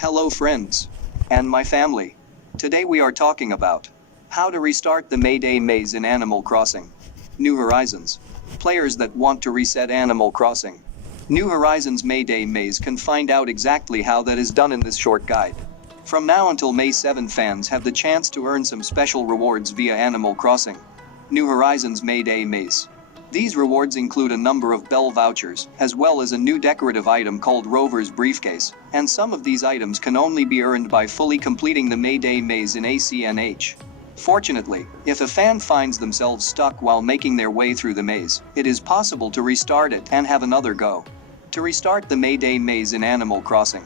Hello friends. And my family. Today we are talking about how to restart the Mayday maze in Animal Crossing New Horizons. Players that want to reset Animal Crossing New Horizons Mayday maze can find out exactly how that is done in this short guide. From now until May 7, fans have the chance to earn some special rewards via Animal Crossing New Horizons Mayday maze. These rewards include a number of bell vouchers, as well as a new decorative item called Rover's Briefcase, and some of these items can only be earned by fully completing the Mayday maze in ACNH. Fortunately, if a fan finds themselves stuck while making their way through the maze, it is possible to restart it and have another go. To restart the Mayday maze in Animal Crossing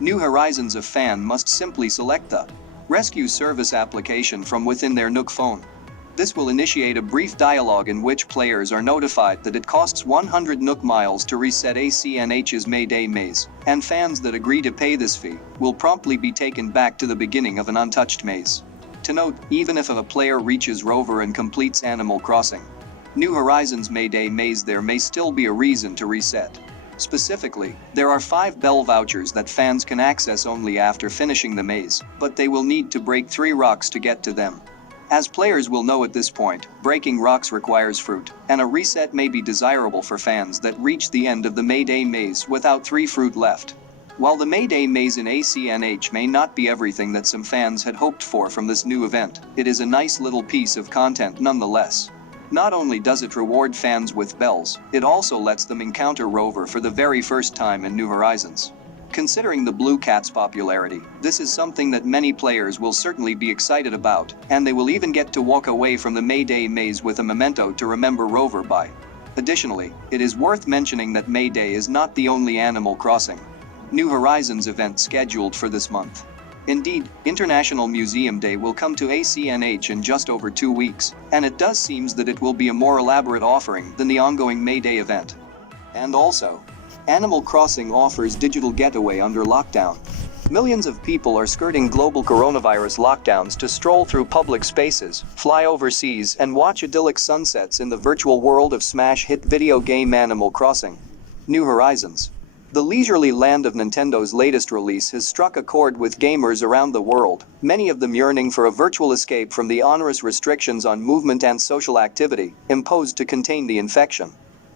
New Horizons, a fan must simply select the Rescue Service application from within their Nook phone. This will initiate a brief dialogue in which players are notified that it costs 100 Nook miles to reset ACNH's Mayday maze, and fans that agree to pay this fee will promptly be taken back to the beginning of an untouched maze. To note, even if a player reaches Rover and completes Animal Crossing New Horizons Mayday maze, there may still be a reason to reset. Specifically, there are 5 bell vouchers that fans can access only after finishing the maze, but they will need to break 3 rocks to get to them. As players will know at this point, breaking rocks requires fruit, and a reset may be desirable for fans that reach the end of the Mayday maze without 3 fruit left. While the Mayday maze in ACNH may not be everything that some fans had hoped for from this new event, it is a nice little piece of content nonetheless. Not only does it reward fans with bells, it also lets them encounter Rover for the very first time in New Horizons. Considering the Blue Cat's popularity, this is something that many players will certainly be excited about, and they will even get to walk away from the Mayday maze with a memento to remember Rover by. Additionally, it is worth mentioning that Mayday is not the only Animal Crossing New Horizons event scheduled for this month. Indeed, International Museum Day will come to ACNH in just over 2 weeks, and it does seem that it will be a more elaborate offering than the ongoing Mayday event. And also, Animal Crossing offers digital getaway under lockdown. Millions of people are skirting global coronavirus lockdowns to stroll through public spaces, fly overseas, and watch idyllic sunsets in the virtual world of smash hit video game Animal Crossing New Horizons. The leisurely land of Nintendo's latest release has struck a chord with gamers around the world, many of them yearning for a virtual escape from the onerous restrictions on movement and social activity imposed to contain the infection.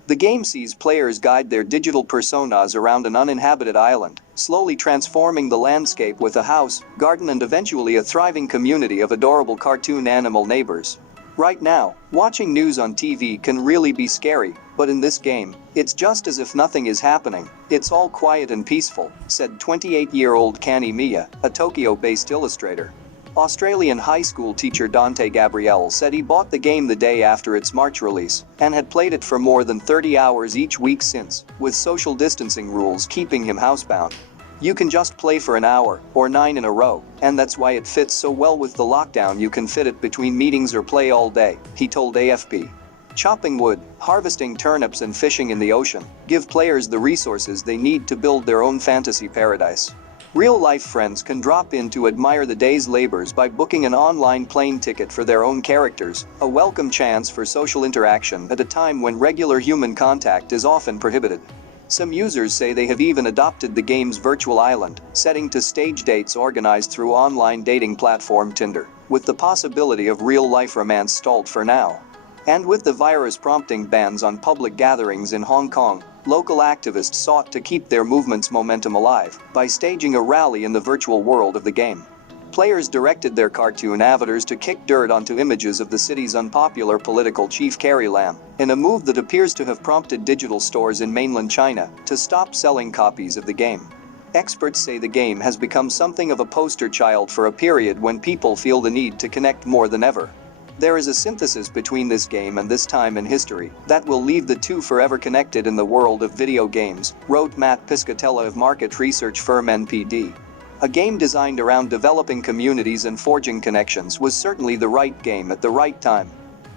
The game sees players guide their digital personas around an uninhabited island, slowly transforming the landscape with a house, garden, and eventually a thriving community of adorable cartoon animal neighbors. Right now, watching news on TV can really be scary, but in this game, it's just as if nothing is happening. It's all quiet and peaceful, said 28-year-old Kani Miya, a Tokyo-based illustrator. Australian high school teacher Dante Gabriel said he bought the game the day after its March release and had played it for more than 30 hours each week since, with social distancing rules keeping him housebound. You can just play for an hour, or 9 in a row, and that's why it fits so well with the lockdown. You can fit it between meetings or play all day, he told AFP. Chopping wood, harvesting turnips, and fishing in the ocean give players the resources they need to build their own fantasy paradise. Real-life friends can drop in to admire the day's labors by booking an online plane ticket for their own characters, a welcome chance for social interaction at a time when regular human contact is often prohibited. Some users say they have even adopted the game's virtual island, setting to stage dates organized through online dating platform Tinder, with the possibility of real-life romance stalled for now. And with the virus prompting bans on public gatherings in Hong Kong, local activists sought to keep their movement's momentum alive by staging a rally in the virtual world of the game. Players directed their cartoon avatars to kick dirt onto images of the city's unpopular political chief Carrie Lam, in a move that appears to have prompted digital stores in mainland China to stop selling copies of the game. Experts say the game has become something of a poster child for a period when people feel the need to connect more than ever. There is a synthesis between this game and this time in history that will leave the two forever connected in the world of video games, wrote Matt Piscatella of market research firm NPD. A game designed around developing communities and forging connections was certainly the right game at the right time.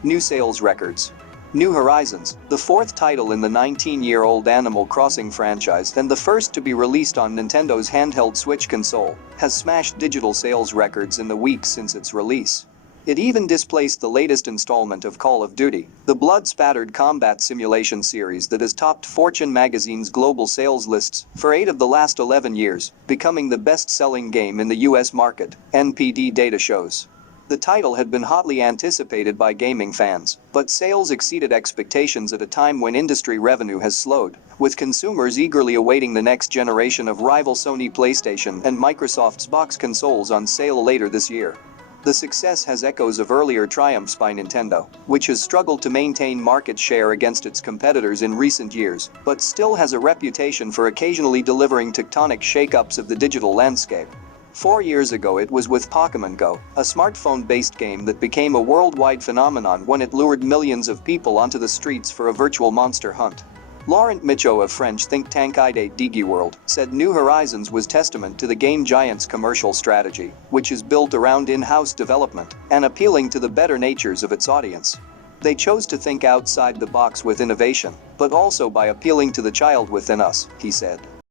New sales records. New Horizons, the 4th title in the 19-year-old Animal Crossing franchise and the first to be released on Nintendo's handheld Switch console, has smashed digital sales records in the weeks since its release. It even displaced the latest installment of Call of Duty, the blood-spattered combat simulation series that has topped Fortune magazine's global sales lists for 8 of the last 11 years, becoming the best-selling game in the US market, NPD data shows. The title had been hotly anticipated by gaming fans, but sales exceeded expectations at a time when industry revenue has slowed, with consumers eagerly awaiting the next generation of rival Sony PlayStation and Microsoft's box consoles on sale later this year. The success has echoes of earlier triumphs by Nintendo, which has struggled to maintain market share against its competitors in recent years, but still has a reputation for occasionally delivering tectonic shakeups of the digital landscape. 4 years ago it was with Pokémon Go, a smartphone-based game that became a worldwide phenomenon when it lured millions of people onto the streets for a virtual monster hunt. Laurent Michaud of French think tank IDWorld said New Horizons was testament to the game giant's commercial strategy, which is built around in-house development and appealing to the better natures of its audience. They chose to think outside the box with innovation, but also by appealing to the child within us, he said.